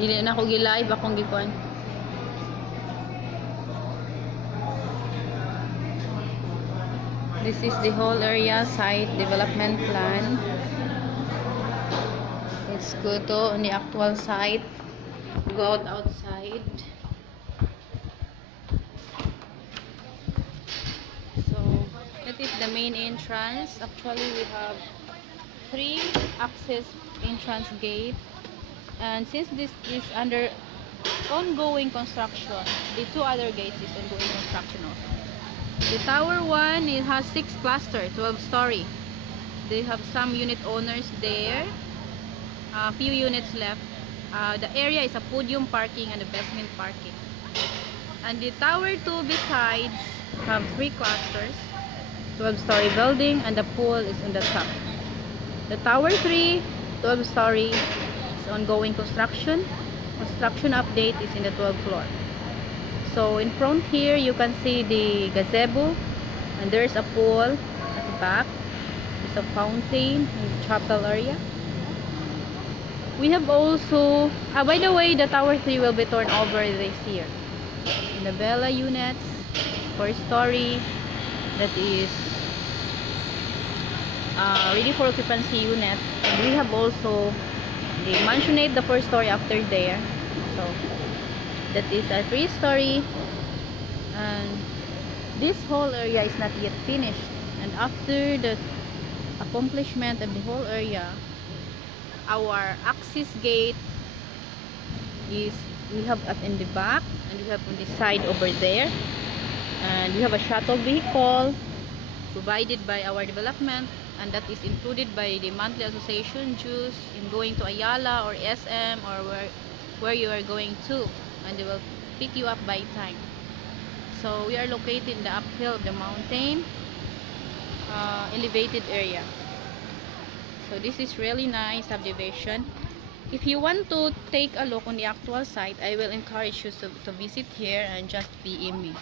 Dili na ko gi-live akong gikuan. This is the whole area site development plan. Let's go to on the actual site. Go outside. So that is the main entrance. Actually, we have 3 access entrance gate. And since this is under ongoing construction, the 2 other gates is ongoing construction also. The tower 1, it has 6 cluster, 12 story. They have some unit owners there. A few units left. The area is a podium parking and a basement parking. And the tower 2 besides have 3 clusters, 12 story building, and the pool is on the top. The tower 3, 12 story, ongoing construction. Construction update is in the 12th floor. So in front here you can see the gazebo, and there's a pool at the back. There's a fountain in the chapel area. We have also by the way, the tower 3 will be turned over this year. In the Bella units, 4 story, that is ready for occupancy unit. And we have also the mansionette, the 4 story after there. So that is a 3 story, and this whole area is not yet finished. And after the accomplishment of the whole area, our access gate is we have at in the back, and we have on the side over there, and we have a shuttle vehicle provided by our development. And that is included by the monthly association dues in going to Ayala or SM or where you are going to, and they will pick you up by time. So we are located in the uphill of the mountain, elevated area. So this is really nice subdivision. If you want to take a look on the actual site, I will encourage you to visit here and just PM me.